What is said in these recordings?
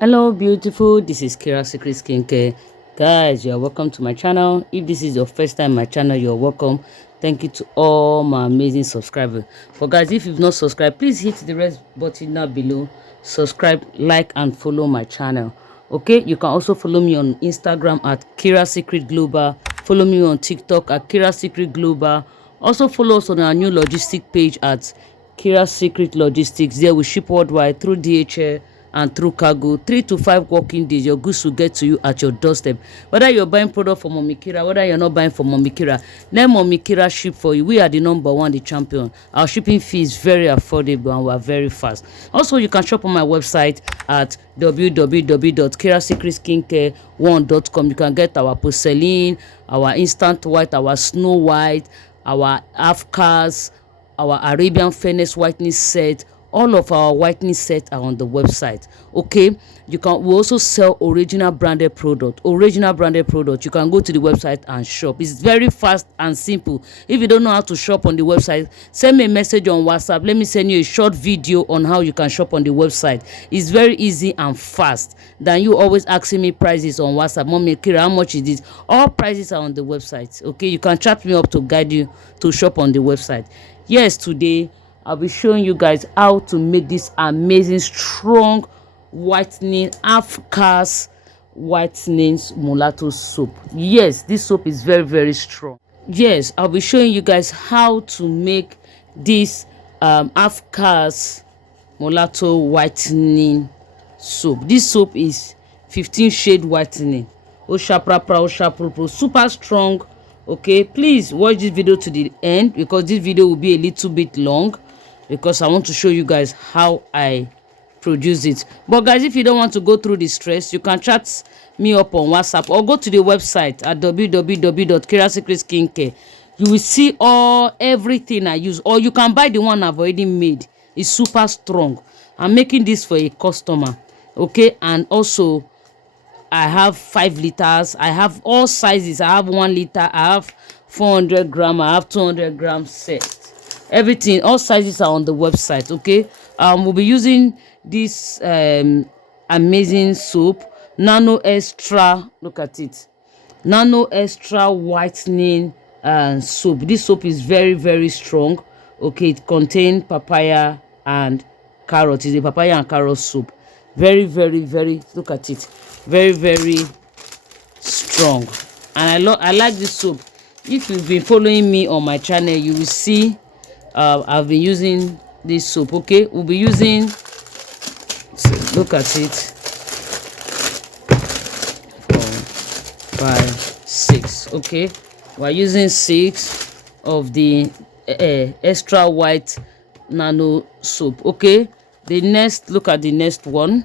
Hello beautiful, this is Kirasecret Skincare. Guys, you are welcome to my channel. If this is your first time my channel, you're welcome. Thank you to all my amazing subscribers. But guys, if you've not subscribed, please hit the red button down below, subscribe, like and follow my channel. Okay, you can also follow me on Instagram at Kirasecret Global. Follow me on TikTok at Kirasecret Global. Also follow us on our new logistic page at Kirasecret Logistics. There we ship worldwide through DHL and through cargo. 3 to 5 working days your goods will get to you at your doorstep. Whether you're buying product from Mommy Kira, whether you're not buying from Mommy Kira, let Mommy Kira ship for you. We are the #1, the champion. Our shipping fee is very affordable and we are very fast. Also, you can shop on my website at www.kirasecretskincare1.com. You can get our porcelain, our instant white, our snow white, our HALFCAST, our Arabian Fairness whitening set. All of our whitening sets are on the website. Okay, we also sell original branded product. You can go to the website and shop. It's very fast and simple. If you don't know how to shop on the website, send me a message on WhatsApp. Let me send you a short video on how you can shop on the website. It's very easy and fast than you always asking me prices on WhatsApp. Mommy Kira, how much is this? All prices are on the website. Okay, you can chat me up to guide you to shop on the website. Yes, today I'll be showing you guys how to make this amazing strong whitening HALFCAST whitening mulatto soap. Yes, this soap is very strong. Yes, I'll be showing you guys how to make this HALFCAST mulatto whitening soap. This soap is 15 shade whitening. Super strong. Okay, please watch this video to the end because this video will be a little bit long because I want to show you guys how I produce it. But guys, if you don't want to go through the stress, you can chat me up on WhatsApp or go to the website at www.Kirasecret Skincare. You will see everything I use, or you can buy the one I've already made. It's super strong. I'm making this for a customer. Okay, and also I have 5 liters. I have all sizes. I have 1 liter. I have 400 gram. I have 200 gram set. Everything, all sizes are on the website. Okay, we'll be using this amazing soap, Nano Extra. Look at it, Nano Extra whitening soap. This soap is very strong. Okay, it contains papaya and carrot. It's a papaya and carrot soap. Very look at it, very strong. And I like this soap. If you've been following me on my channel, you will see I've been using this soap. Okay, we'll be using, look at it, 4, 5, 6. Okay, we're using 6 of the extra white nano soap. Okay, the next, look at the next one.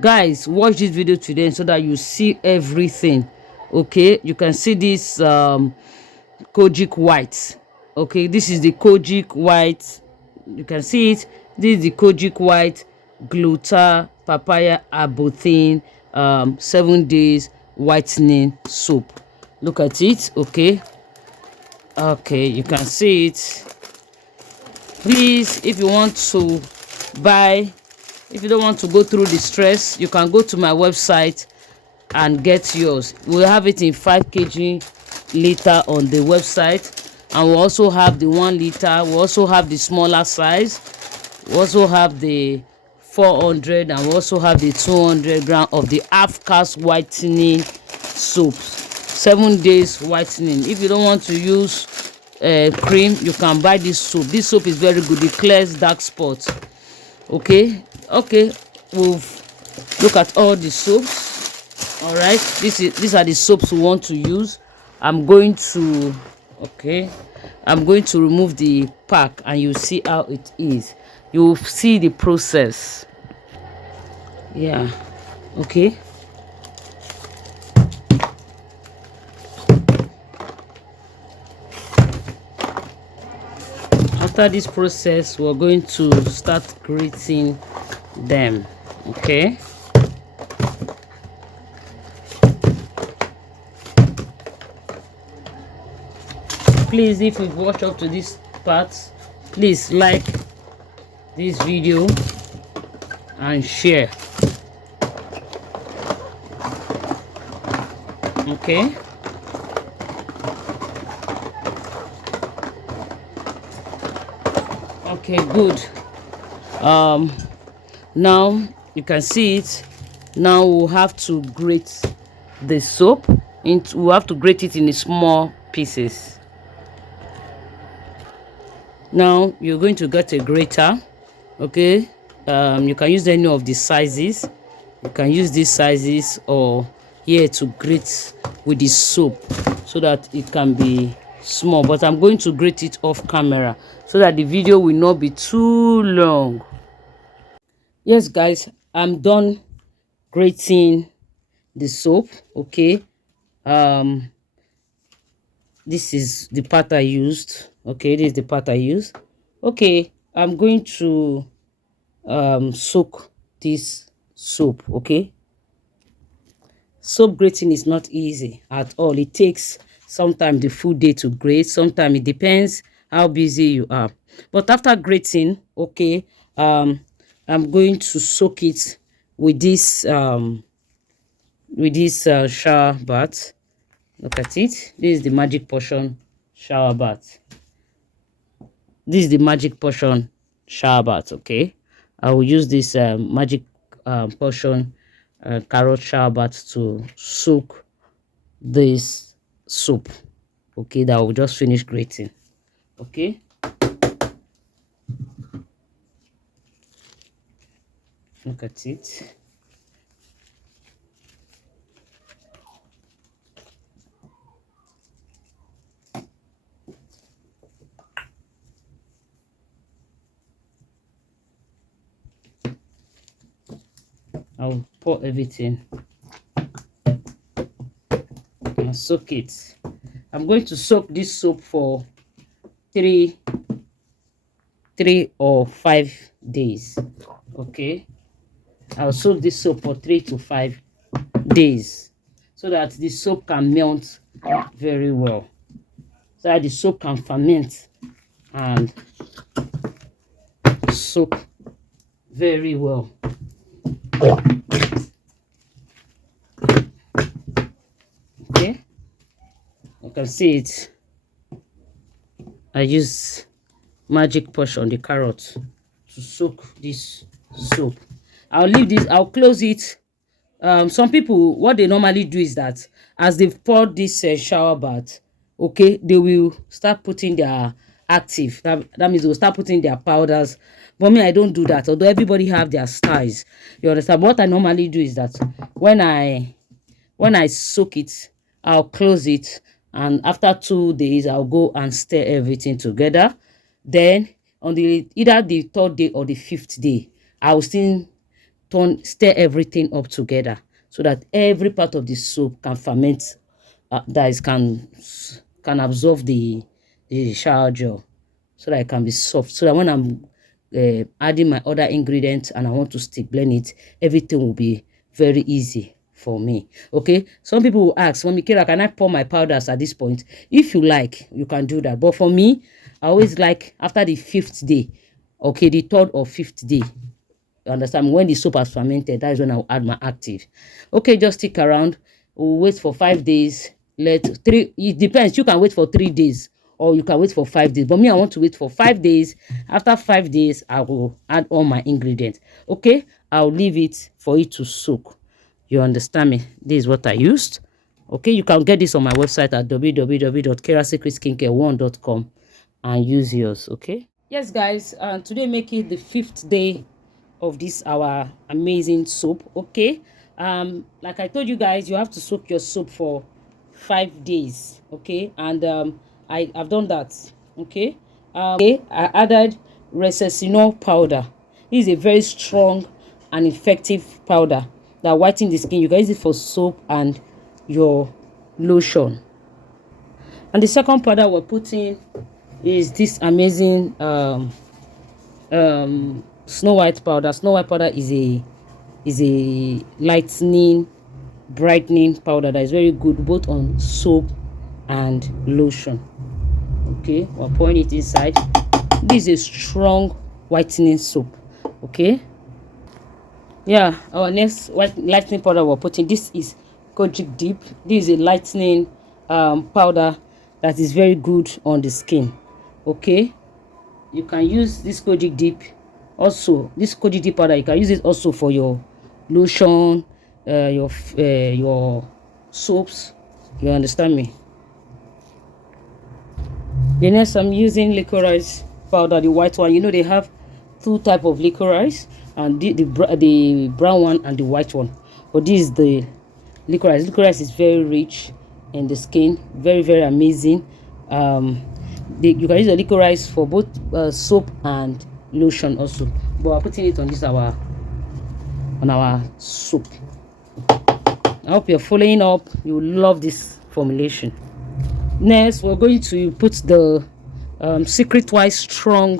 Guys, watch this video today so that you see everything. Okay, you can see this 𝐂𝐍𝐶 white. Okay, this is the 𝐂𝐍𝐶 white. You can see it. This is the 𝐂𝐍𝐶 white gluta papaya abothine 7 days whitening soap. Look at it. Okay, you can see it. Please, if you want to buy, if you don't want to go through the stress, you can go to my website and get yours. We'll have it in 5 kg liter on the website, and we also have the 1 liter. We also have the smaller size. We also have the 400, and we also have the 200 gram of the HALFCAST whitening soap, 7 days whitening. If you don't want to use cream, you can buy this soap. This soap is very good. It clears dark spots. Okay, we'll look at all the soaps. All right, these are the soaps we want to use. I'm going to remove the pack and you see how it is. You will see the process. Yeah, okay. After this process, we're going to start grating them. Okay, please, if you've watched up to this part, please like this video and share. Okay. Okay, good. Now you can see it. Now we'll have to grate the soap into, we'll have to grate it in small pieces. Now you're going to get a grater. Okay, you can use any of the sizes. You can use these sizes or here to grate with the soap so that it can be small, but I'm going to grate it off camera so that the video will not be too long. Yes guys, I'm done grating the soap. Okay, this is the part I used. Okay, this is the part I used. Okay, I'm going to soak this soap. Okay, soap grating is not easy at all. It takes sometimes the full day to grate. Sometimes it depends how busy you are, but after grating, okay, I'm going to soak it with this shower bath. Look at it. This is the magic potion shower bath. This is the magic potion shower bath. Okay, I will use this magic potion carrot shower bath to soak this soap. Okay, that will just finish grating. Okay, look at it. I'll pour everything and soak it. I'm going to soak this soap for 3 or 5 days. Okay, I'll soak this soap for 3 to 5 days so that the soap can melt very well, so that the soap can ferment and soak very well. Okay, you can see it. I use magic potion, the carrot, to soak this soap. I'll leave this, I'll close it. Some people, what they normally do is that as they've poured this shower bath, okay, they will start putting their active, that means they'll start putting their powders. But me, I don't do that, although everybody have their styles, you understand. What I normally do is that when I soak it, I'll close it, and after 2 days I'll go and stir everything together. Then on either the 3rd day or the 5th day, I'll still stir everything up together so that every part of the soap can ferment, that is can absorb the shower gel, so that it can be soft, so that when I'm adding my other ingredients and I want to stick blend it, everything will be very easy for me. Okay, some people will ask, Mommy Kira, can I pour my powders at this point? If you like, you can do that, but for me, I always like after the 5th day. Okay, the 3rd or 5th day, you understand, when the soap has fermented, that is when I'll add my active. Okay, just stick around. We'll wait for 5 days. It depends, you can wait for 3 days or you can wait for 5 days, but me, I want to wait for 5 days. After 5 days, I will add all my ingredients. Okay, I'll leave it for it to soak. You understand me? This is what I used. Okay, you can get this on my website at www.kirasecretskincare1.com and use yours. Okay, yes guys, today make it the 5th day of this our amazing soap. Okay, like I told you guys, you have to soak your soap for 5 days. Okay, and I've done that. Okay, okay, I added resesinol powder. This is a very strong and effective powder that whiten the skin. You can use it for soap and your lotion. And the second powder we're putting is this amazing Snow White powder. Snow White powder is a lightening, brightening powder that is very good both on soap and lotion. Okay, we're pouring it inside. This is a strong whitening soap. Okay, yeah, our next white lightening powder we're putting, this is kojic dip. This is a lightening powder that is very good on the skin. Okay, you can use this kojic dip also. This kojic dip powder, you can use it also for your lotion, your soaps. You understand me? The next, I'm using licorice powder, the white one. You know, they have two type of licorice, and the brown one and the white one. But this is the licorice. Licorice is very rich in the skin, very, very amazing. You can use the licorice for both soap and lotion also, but we're putting it on this our soap. I hope you're following up. You will love this formulation. Next, we're going to put the Secret White Strong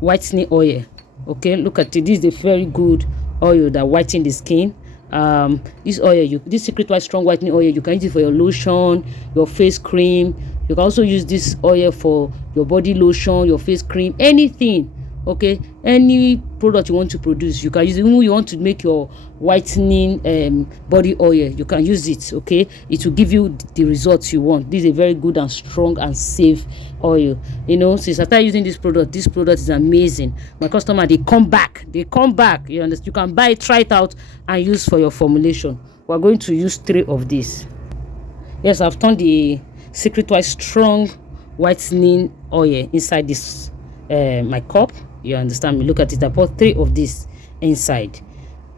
Whitening Oil. Okay, look at it. This is a very good oil that whitens the skin. This oil, this Secret White Strong Whitening Oil, you can use it for your lotion, your face cream. You can also use this oil for your body lotion, your face cream, anything. Okay, any product you want to produce, you can use it. Even if you want to make your whitening body oil, you can use it. Okay, it will give you the results you want. This is a very good and strong and safe oil. You know, since I started using this product is amazing. My customer, they come back. You understand? You can buy it, try it out, and use for your formulation. We're going to use 3 of these. Yes, I've turned the Secret White Strong Whitening Oil inside this my cup. You understand me? Look at it. I put 3 of this inside.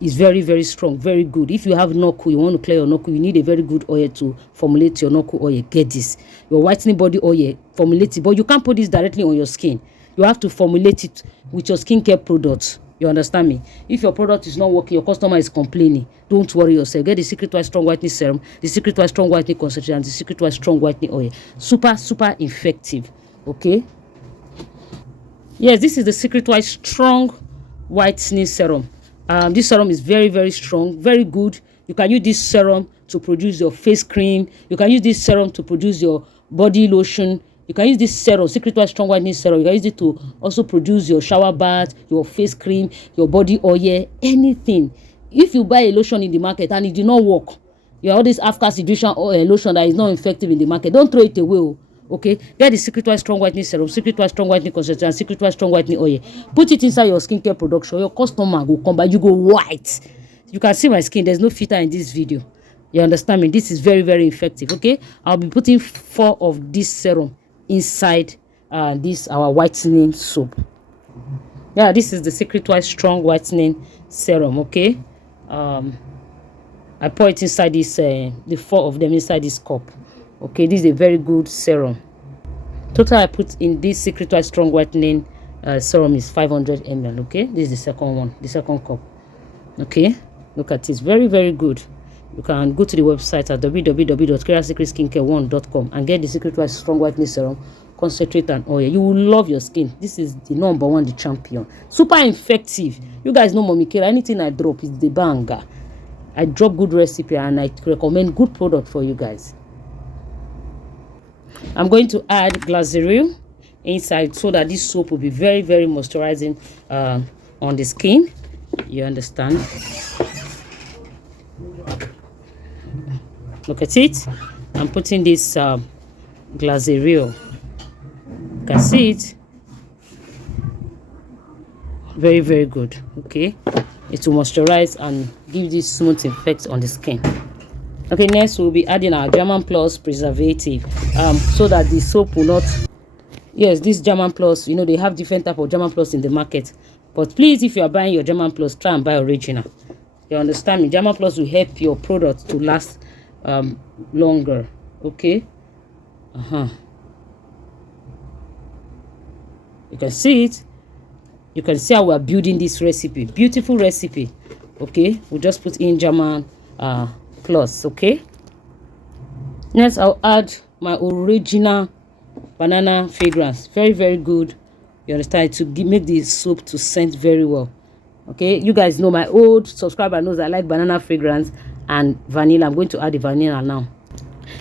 It's very, very strong, very good. If you have knuckle, you want to clear your knuckle, you need a very good oil to formulate your knuckle oil. Get this. Your whitening body oil, formulate it. But you can't put this directly on your skin. You have to formulate it with your skincare products. You understand me? If your product is not working, your customer is complaining, don't worry yourself. Get the Secret White Strong Whitening Serum, the Secret White Strong Whitening Concentrate, and the Secret White Strong Whitening Oil. Super, super effective. Okay? Yes, this is the Secret White Strong Whitening Serum. This serum is very, very strong, very good. You can use this serum to produce your face cream. You can use this serum to produce your body lotion. You can use this serum, Secret White Strong Whitening Serum. You can use it to also produce your shower bath, your face cream, your body oil, anything. If you buy a lotion in the market and it did not work, you have all this HALFCAST lotion that is not effective in the market, don't throw it away. Okay, get the Secret White Strong Whitening Serum, Secret White Strong Whitening Concentrate, and Secret White Strong Whitening Oil. Put it inside your skincare production. Your customer will come by, you go white. You can see my skin. There's no filter in this video. You understand me? This is very, very effective. Okay, I'll be putting 4 of this serum inside this our whitening soap. Yeah, this is the Secret White Strong Whitening Serum. Okay, I pour it inside this the 4 of them inside this cup. Okay, this is a very good serum. Total I put in this Secret White Strong Whitening serum is 500 ml. Okay, this is the second one, the second cup. Okay, look at this, very, very good. You can go to the website at www.kirasecretskincare1.com and get the Secret White Strong Whitening Serum, concentrate, and oil. You will love your skin. This is the #1, the champion. Super effective. You guys know Mommy Kira. Anything I drop is the banger. I drop good recipe and I recommend good product for you guys. I'm going to add glycerin inside so that this soap will be very, very moisturizing on the skin. You understand? Look at it. I'm putting this glycerin. You can see it. Very, very good. Okay, it will moisturize and give this smooth effect on the skin. Okay, next we'll be adding our German Plus preservative so that the soap will not. Yes, this German Plus, you know, they have different type of German Plus in the market, but please, if you are buying your German Plus, try and buy original. You understand me? German Plus will help your product to last longer. Okay, you can see it. You can see how we are building this recipe. Beautiful recipe. Okay, we'll just put in German Plus. Okay, next I'll add my original banana fragrance. Very, very good. You understand, to make the soap to scent very well. Okay, you guys know, my old subscriber knows I like banana fragrance and vanilla. I'm going to add the vanilla now.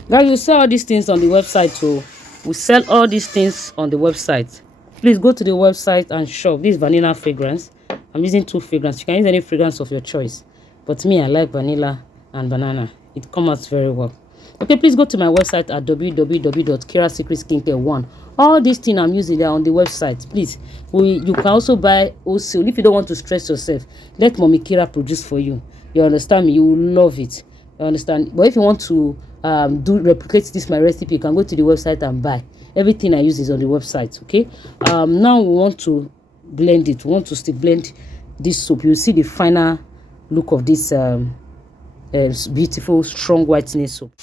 Guys, you sell all these things on the website too. We sell all these things on the website. Please go to the website and shop this vanilla fragrance. I'm using 2 fragrances. You can use any fragrance of your choice, but me, I like vanilla and banana. it comes out very well. Okay, please go to my website at www.kirasecret All these things I'm using, they are on the website. Please, you can also buy wholesale if you don't want to stress yourself. Let Mommy Kira produce for you. You understand me? You will love it. You understand? But if you want to replicate this my recipe, you can go to the website and buy. Everything I use is on the website. Okay. Now we want to blend it. We want to still blend this soap. You see the final look of this beautiful strong whitening soap.